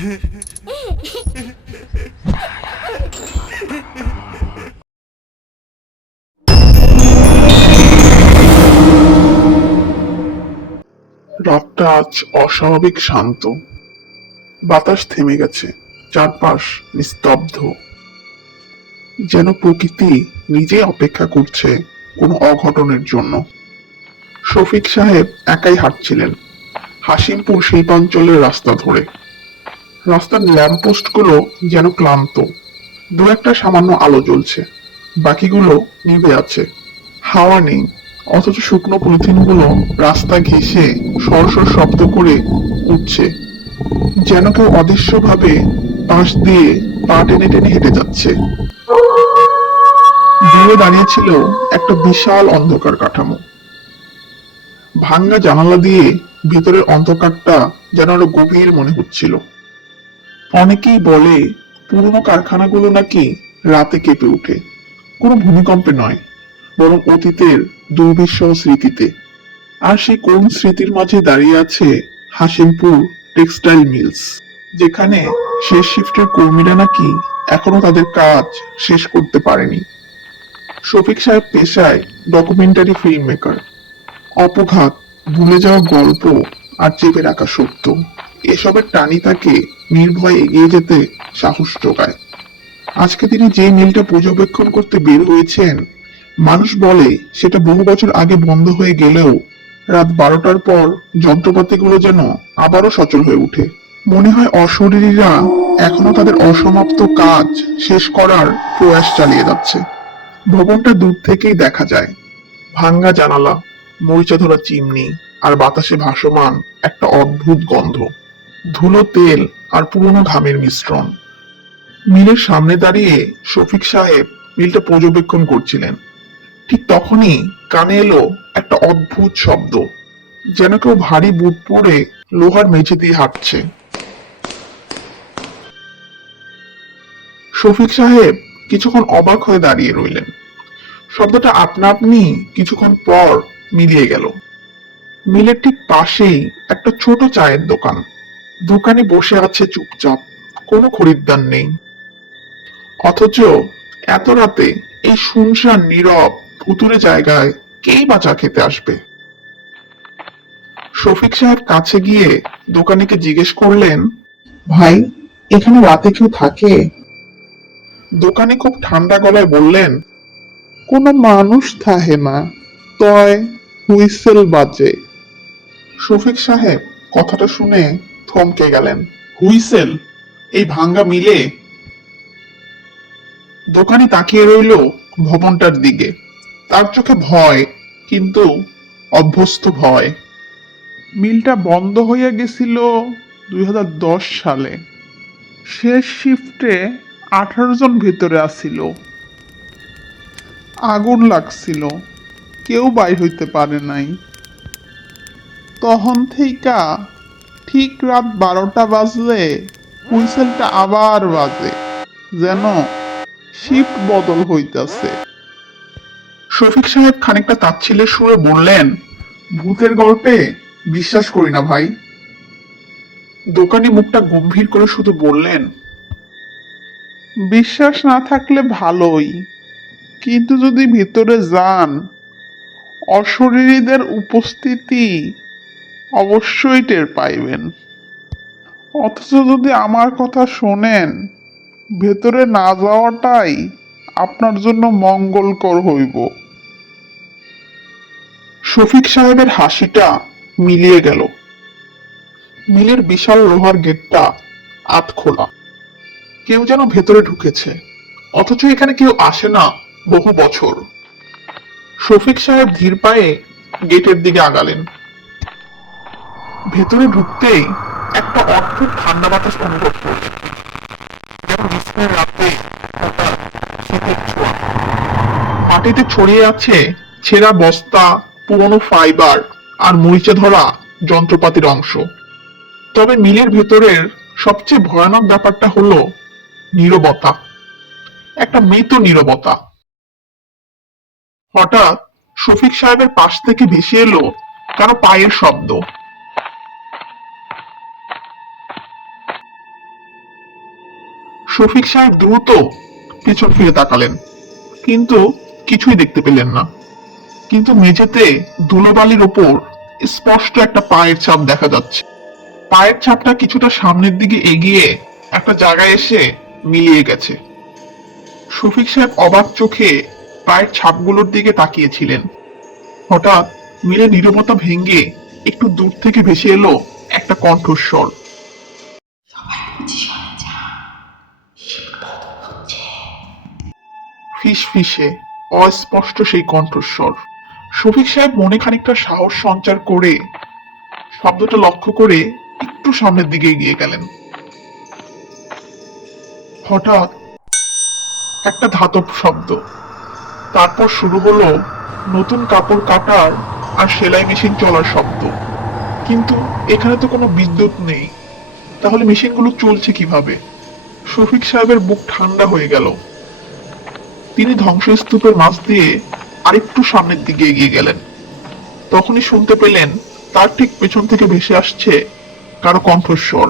রাতটা আজ অস্বাভাবিক শান্ত। বাতাস থেমে গেছে, চারপাশ নিস্তব্ধ, যেন প্রকৃতি নিজেই অপেক্ষা করছে কোনো অঘটনের জন্য। শফিক সাহেব একাই হাঁটছিলেন হাসিমপুর শিল্পাঞ্চলের রাস্তা ধরে। রাস্তার ল্যাম্পপোস্ট গুলো যেন ক্লান্ত, দু একটা সামান্য আলো জ্বলছে, বাকিগুলো নিভে আছে। হাওয়া নেই, অথচ শুকনো পলিথিন গুলো রাস্তা ঘেঁষে সরসর শব্দ করে উঠছে, যেন কেউ অদৃশ্যভাবে পাশ দিয়ে পা টেনে টেনে হেঁটে যাচ্ছে। দূরে দাঁড়িয়েছিল একটা বিশাল অন্ধকার কাঠামো, ভাঙ্গা জানালা দিয়ে ভিতরের অন্ধকারটা যেন আরো গভীর মনে হচ্ছিল। অনেকেই বলে পুরনো কারখানাগুলো নাকি রাতে কেঁপে ওঠে, কোনো ভূমিকম্পে নয়, বরং অতীতের দুর্বিষহ স্মৃতিতে। আর সেই কোন স্মৃতির মাঝে দাঁড়িয়ে আছে হাসিমপুর টেক্সটাইল মিলস, যেখানে শেষ শিফটের কর্মীরা নাকি এখনো তাদের কাজ শেষ করতে পারেনি। শফিক সাহেব পেশায় ডকুমেন্টারি ফিল্ম মেকার। অপঘাত, ভুলে যাওয়া গল্প আর চেপে রাখা সত্য, এসবের টানি তাকে নির্ভয়ে এগিয়ে যেতে সাহস যোগায়। আজকে তিনি যে মিলটা পর্যবেক্ষণ করতে বের হয়েছেন, মানুষ বলে সেটা বহু বছর আগে বন্ধ হয়ে গেলেও রাত 12টার পর যন্ত্রপাতিগুলো যেন আবারও সচল হয়ে ওঠে। মনে হয় অশরীরীরা এখনো তাদের অসমাপ্ত কাজ শেষ করার প্রয়াস চালিয়ে যাচ্ছে। ভবনটা দূর থেকেই দেখা যায়, ভাঙ্গা জানালা, মরিচা ধরা চিমনি, আর বাতাসে ভাসমান একটা অদ্ভুত গন্ধ, ধুলো, তেল আর পুরনো ঘামের মিশ্রণ। মিলের সামনে দাঁড়িয়ে শফিক সাহেব মিলটা পর্যবেক্ষণ করছিলেন। ঠিক তখনই কানে এলো একটা অদ্ভুত শব্দ, যেন কেউ ভারী বুট পরে লোহার মেঝে দিয়ে হাঁটছে। শফিক সাহেব কিছুক্ষণ অবাক হয়ে দাঁড়িয়ে রইলেন। শব্দটা আপনা আপনি কিছুক্ষণ পর মিলিয়ে গেল। মিলের ঠিক পাশেই একটা ছোট চায়ের দোকান। দোকানে বসে আছে চুপচাপ, কোনো খরিদ্দার নেই। অথচ এত রাতে এই শুনশান নীরব ভুতুড়ে জায়গায় কেই বা চা খেতে আসবে? শফিক সাহেব কাছে গিয়ে দোকানিকে জিজ্ঞেস করলেন, ভাই, এখানে রাতে কেউ থাকে? দোকানি খুব ঠান্ডা গলায় বললেন, কোনো মানুষ থাহে না, তয় হুইসেল বাজে। শফিক সাহেব কথাটা শুনে থমকে গেলেন। হুইসেল? এই ভাঙ্গা মিলে? দোকানি তাকিয়ে রইল ভবনটার দিকে। তার চোখে ভয়, কিন্তু অভ্যস্ত ভয়। মিলটা বন্ধ হইয়া গেছিল 2010 সালে। শেষ শিফটে 18 জন ভেতরে আসিল। আগুন লাগছিল, কেউ বাইর হইতে পারে নাই। তখন থেইকা ঠিক রাত 12টা বাজলে হুইসেলটা আবার বাজে, যেন শিফট বদল হইতাছে। শফিক সাহেব খানিকটা তাচ্ছিল্যের সুরে বললেন, ভূতের গল্পে বিশ্বাস করি না ভাই। দোকানি মুখটা গম্ভীর করে শুধু বললেন, বিশ্বাস না থাকলে ভালোই, কিন্তু যদি ভিতরে যান, অশরীরীদের উপস্থিতি অবশ্যই টের পাইবেন। অথচ যদি আমার কথা শোনেন, ভেতরে না যাওয়াটাই আপনার জন্য মঙ্গলকর হইব। শফিক সাহেবের হাসিটা মিলিয়ে গেল। মিলের বিশাল লোহার গেটটা আধ খোলা, কেউ যেন ভেতরে ঢুকেছে, অথচ এখানে কেউ আসে না বহু বছর। শফিক সাহেব ধীর পায়ে গেটের দিকে আগালেন। ভেতরে ঢুকতেই একটা অদ্ভুত ঠান্ডা বাতাস অনুভব করলেন, যেন গ্রীষ্মের রাতে হঠাৎ শীতের ছোঁয়া। মাটিতে ছড়িয়ে আছে ছেঁড়া বস্তা, পুরনো ফাইবার আর মরিচা ধরা যন্ত্রপাতির অংশ। তবে মিলের ভেতরের সবচেয়ে ভয়ানক ব্যাপারটা হলো নীরবতা, একটা মৃত নীরবতা। হঠাৎ শফিক সাহেবের পাশ থেকে ভেসে এলো কারো পায়ের শব্দ। শফিক সাহেব দ্রুত পেছন ফিরে তাকালেন, কিন্তু কিছুই দেখতে পেলেন না। কিন্তু মেঝেতে ধুলোবালির ওপর স্পষ্ট একটা পায়ের ছাপ দেখা যাচ্ছে। পায়ের ছাপটা কিছুটা সামনের দিকে এগিয়ে একটা জায়গায় এসে মিলিয়ে গেছে। শফিক সাহেব অবাক চোখে পায়ের ছাপগুলোর দিকে তাকিয়েছিলেন। হঠাৎ মিলে নীরবতা ভেঙে একটু দূর থেকে ভেসে এলো একটা কণ্ঠস্বর। ফিস ফিসে অস্পষ্ট সেই কণ্ঠস্বর। শফিক সাহেব মনে খানিকটা সাহস সঞ্চার করে শব্দটা লক্ষ্য করে একটু সামনের দিকে এগিয়ে গেলেন। হঠাৎ একটা ধাতব শব্দ, তারপর শুরু হলো নতুন কাপড় কাটার আর সেলাই মেশিন চলার শব্দ। কিন্তু এখানে তো কোনো বিদ্যুৎ নেই, তাহলে মেশিনগুলো চলছে কিভাবে? শফিক সাহেবের বুক ঠান্ডা হয়ে গেল। তিনি ধ্বংসস্তূপের মাঝ দিয়ে আরেকটু সামনের দিকে এগিয়ে গেলেন। তখনই শুনতে পেলেন তার ঠিক পেছন থেকে ভেসে আসছে কারো কণ্ঠস্বর।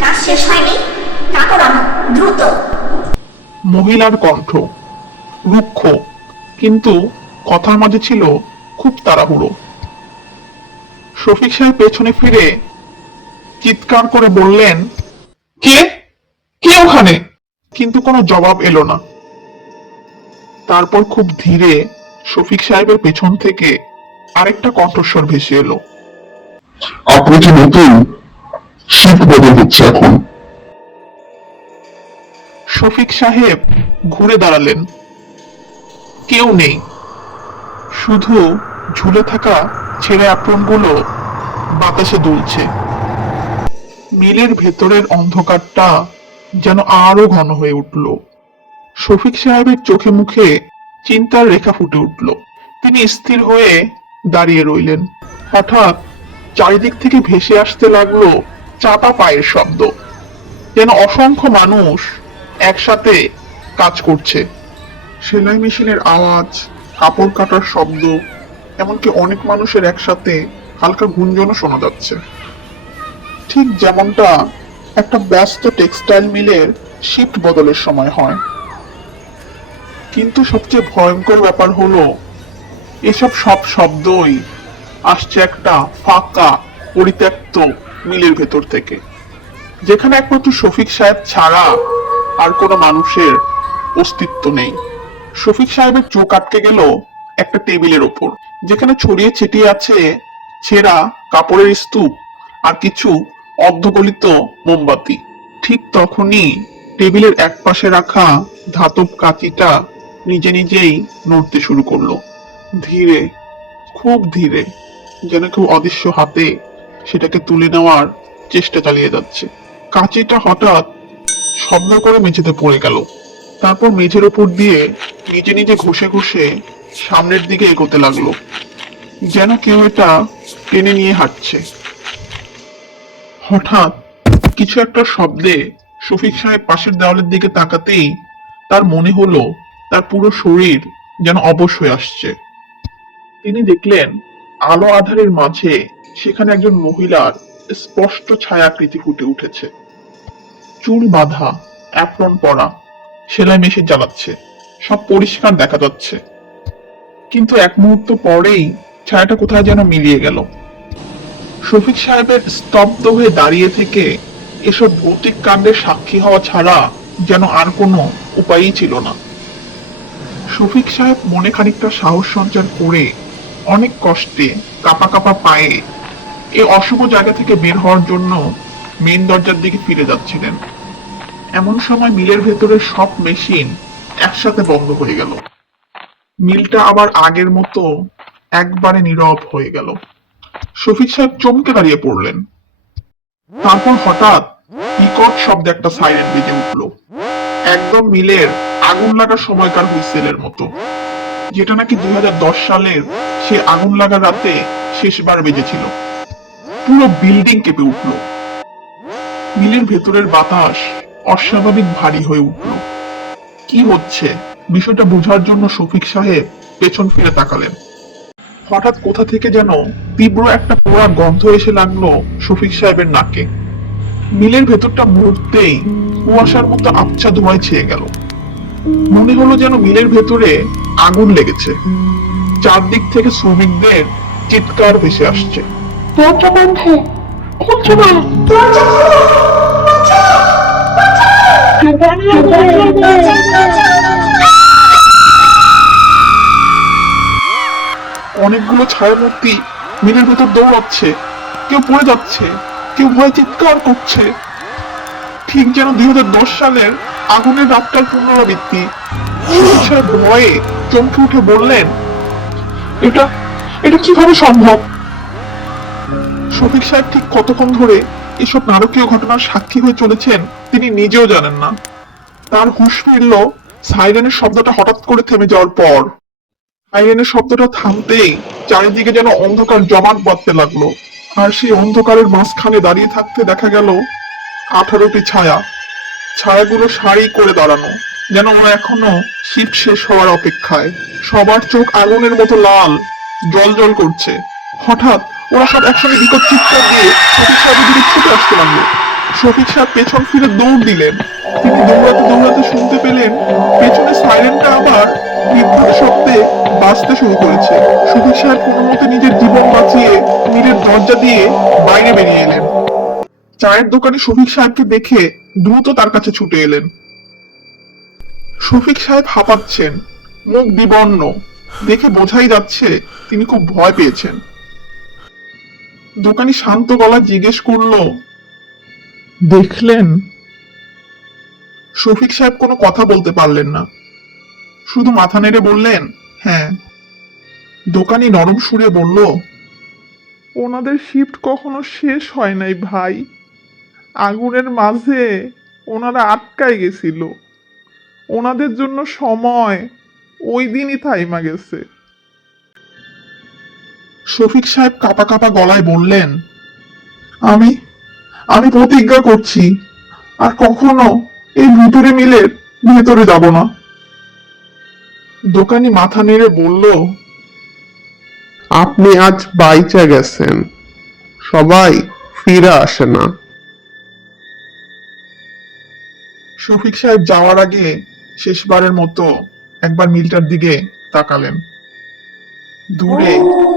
কাজ শেষ হয়নি, কাপড় আনো দ্রুত। মহিলার কণ্ঠ, রুক্ষ, কিন্তু কথার মাঝে ছিল খুব তাড়াহুড়ো। শফিক সাহেব পেছনে ফিরে চিৎকার করে বললেন, কে কে ওখানে? কিন্তু কোনো জবাব এলো না। তারপর খুব ধীরে শফিক সাহেবের পেছন থেকে আরেকটা কণ্ঠস্বর ভেসে এলো, আপনি কি নতুন? শিফট বদল হচ্ছে এখন। শফিক সাহেব ঘুরে দাঁড়ালেন। কেউ নেই, শুধু ঝুলে থাকা ছেঁড়া অ্যাপ্রনগুলো বাতাসে দুলছে। মিলের ভেতরের অন্ধকারটা যেন আরো ঘন হয়ে উঠল। শফিক সাহেবের চোখে মুখে চিন্তার রেখা ফুটে উঠল। তিনি স্থির হয়ে দাঁড়িয়ে রইলেন। হঠাৎ চারিদিক থেকে ভেসে আসতে লাগলো চাপা পায়ের শব্দ, যেন অসংখ্য মানুষ একসাথে কাজ করছে। সেলাই মেশিনের আওয়াজ, কাপড় কাটার শব্দ, এমনকি অনেক মানুষের একসাথে হালকা গুঞ্জনও শোনা যাচ্ছে। ঠিক যেমনটা একটা ব্যস্ত টেক্সটাইল মিলের শিফট বদলের সময় হয়। কিন্তু সবচেয়ে ভয়ঙ্কর ব্যাপার হলো এসব সব শব্দই আসছে একটা ফাঁকা পরিত্যক্ত মিলের ভেতর থেকে, যেখানে একমাত্র শফিক সাহেব ছাড়া আর কোনো মানুষের অস্তিত্ব নেই। শফিক সাহেবের চোখ আটকে গেল একটা টেবিলের ওপর, যেখানে ছড়িয়ে ছিটিয়ে আছে ছেঁড়া কাপড়ের স্তূপ আর কিছু অর্ধগলিত মোমবাতি। ঠিক তখনই টেবিলের একপাশে রাখা ধাতব কাঁচিটা নিজে নিজেই নড়তে শুরু করলো, ধীরে, খুব ধীরে, যেন কেউ অদৃশ্য হাতে সেটাকে তুলে নেওয়ার চেষ্টা চালিয়ে যাচ্ছে। কাঁচিটা হঠাৎ শব্দ করে মেঝেতে পড়ে গেল। তারপর মেঝের উপর দিয়ে নিজে নিজে ঘষে ঘষে সামনের দিকে এগোতে লাগলো, যেন কেউ এটা টেনে নিয়ে হাঁটছে। হঠাৎ কিছু একটা শব্দে শফিক সাহেব পাশের দেওয়ালের দিকে তাকাতেই তার মনে হলো তার পুরো শরীর যেন অবশ হয়ে আসছে। তিনি দেখলেন আলো আঁধারের মাঝে সেখানে একজন মহিলার স্পষ্ট ছায়াকৃতি ফুটে উঠেছে। চুল বাঁধা, অ্যাপ্রন পরা, সেলাই মেশিন চালাচ্ছে, সব পরিষ্কার দেখা যাচ্ছে। কিন্তু এক মুহূর্ত পরেই ছায়াটা কোথায় যেন মিলিয়ে গেল। শফিক সাহেবের স্তব্ধ হয়ে দাঁড়িয়ে থেকে এসব ভৌতিক কাণ্ডের সাক্ষী হওয়া ছাড়া যেন আর কোনো উপায়ই ছিল না। শফিক সাহেব মনে খানিকটা সাহস সঞ্চার করে অনেক কষ্টে কাঁপা কাঁপা পায়ে এই অশুভ জায়গা থেকে বের হওয়ার জন্য মেইন দরজার দিকে ফিরে যাচ্ছিলেন। এমন সময় মিলের ভেতরের সব মেশিন একসাথে বন্ধ হয়ে গেল। মিলটা আবার আগের মতো একবারে নীরব হয়ে গেল। শফিক সাহেব চমকে দাঁড়িয়ে পড়লেন। তারপর হঠাৎ বিকট শব্দে একটা সাইরেন বেজে উঠল, একদম মিলের আগুন লাগার সময়কার হুইসেলের মতো, যেটা নাকি 2010 সালের সে আগুন লাগার রাতে শেষবার বেজেছিল। পুরো বিল্ডিং কেঁপে উঠল। মিলের ভেতরের বাতাস অস্বাভাবিক ভারী হয়ে উঠল। কি হচ্ছে বিষয়টা বোঝার জন্য শফিক সাহেব পেছন ফিরে তাকালেন। হঠাৎ কোথা থেকে যেন তীব্র একটা পোড়া গন্ধ এসে লাগলো শফিক সাহেবের নাকে। মিলের ভেতরটা মুহূর্তেই কুয়াশার মতো আবছা ধোঁয়ায় ছেয়ে গেল। মনে হলো যেন মিলের ভেতরে আগুন লেগেছে। চারদিক থেকে শ্রমিকদের চিৎকার ভেসে আসছে। দরজা বন্ধ, খুলছে না। দরজা খোলো, বাঁচাও, অনেকগুলো ছায়ামূর্তি মিলের ভেতর দৌড়াচ্ছে, কেউ পড়ে যাচ্ছে, কেউ ভয়ে চিৎকার করছে, ঠিক যেন 2010 সালের আগুনের রাতটার পুনরাবৃত্তি। শফিক সাহেব ভয়ে চমকে উঠে বললেন, এটা এটা কিভাবে সম্ভব? শফিক সাহেব ঠিক কতক্ষণ ধরে এসব নারকীয় ঘটনার সাক্ষী হয়ে চলেছেন তিনি নিজেও জানেন না। তার হুঁশ ফিরল সাইরেনের শব্দটা হঠাৎ করে থেমে যাওয়ার পর। সাইরেনের শব্দটা থামতেই চারিদিকে যেন অন্ধকার জমাট বাঁধতে লাগলো, আর সেই অন্ধকারের মাঝখানে দাঁড়িয়ে থাকতে দেখা গেল 18টি ছায়া। ছায়াগুলো সারি করে দাঁড়ানো, যেন ওরা এখনো শীত শেষ হওয়ার অপেক্ষায়। সবার চোখ আগুনের মতো লাল, জল জল করছে। হঠাৎ ওরা সব একসঙ্গে বিকট চিৎকার দিয়ে শফিক সাহেবের দিকে ছুটে আসতে লাগলো। শফিক সাহেব পেছন ফিরে দৌড় দিলেন। তিনি দৌড়াতে দৌড়াতে শুনতে পেলেন পেছনে সাইরেনটা আবার বিদ্যুৎ শব্দে বাজতে শুরু করেছে। শফিক সাহেব কোনো মতে নিজের জীবন বাঁচিয়ে মিলের দরজা দিয়ে বাইরে বেরিয়ে এলেন। চায়ের দোকানে শফিক সাহেবকে দেখে দ্রুত তার কাছে ছুটে এলেন। শফিক সাহেব হাঁপাচ্ছেন, মুখ বিবর্ণ, দেখে বোঝাই যাচ্ছে তিনি খুব ভয় পেয়েছেন। দোকানি শান্ত গলায় জিজ্ঞেস করলো, দেখলেন? শফিক সাহেব কোনো কথা বলতে পারলেন না, শুধু মাথা নেড়ে বললেন, হ্যাঁ। দোকানি নরম সুরে বলল, ওনাদের শিফট কখনো শেষ হয় নাই ভাই, আগুনের মাঝে ওনারা আটকায় গেছিল, ওনাদের জন্য সময় ওই দিনই থাইমা গেছে। শফিক সাহেব কাঁপা কাঁপা গলায় বললেন, আমি আমি প্রতিজ্ঞা করছি আর কখনো এই ভিতরে মিলের ভেতরে যাব না। দোকানি মাথা নেড়ে বলল, আপনি আজ বাইচা গেছেন, সবাই ফিরে আসে না। শফিক সাহেব যাওয়ার আগে শেষবারের মতো একবার মিলটার দিকে তাকালেন। দূরে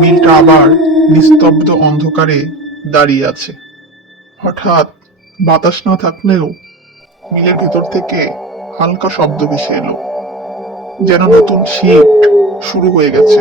মিলটা আবার নিস্তব্ধ অন্ধকারে দাঁড়িয়ে আছে। হঠাৎ বাতাস না থাকলেও মিলের ভেতর থেকে হালকা শব্দ ভেসে এলো, যেন নতুন শিফট শুরু হয়ে গেছে।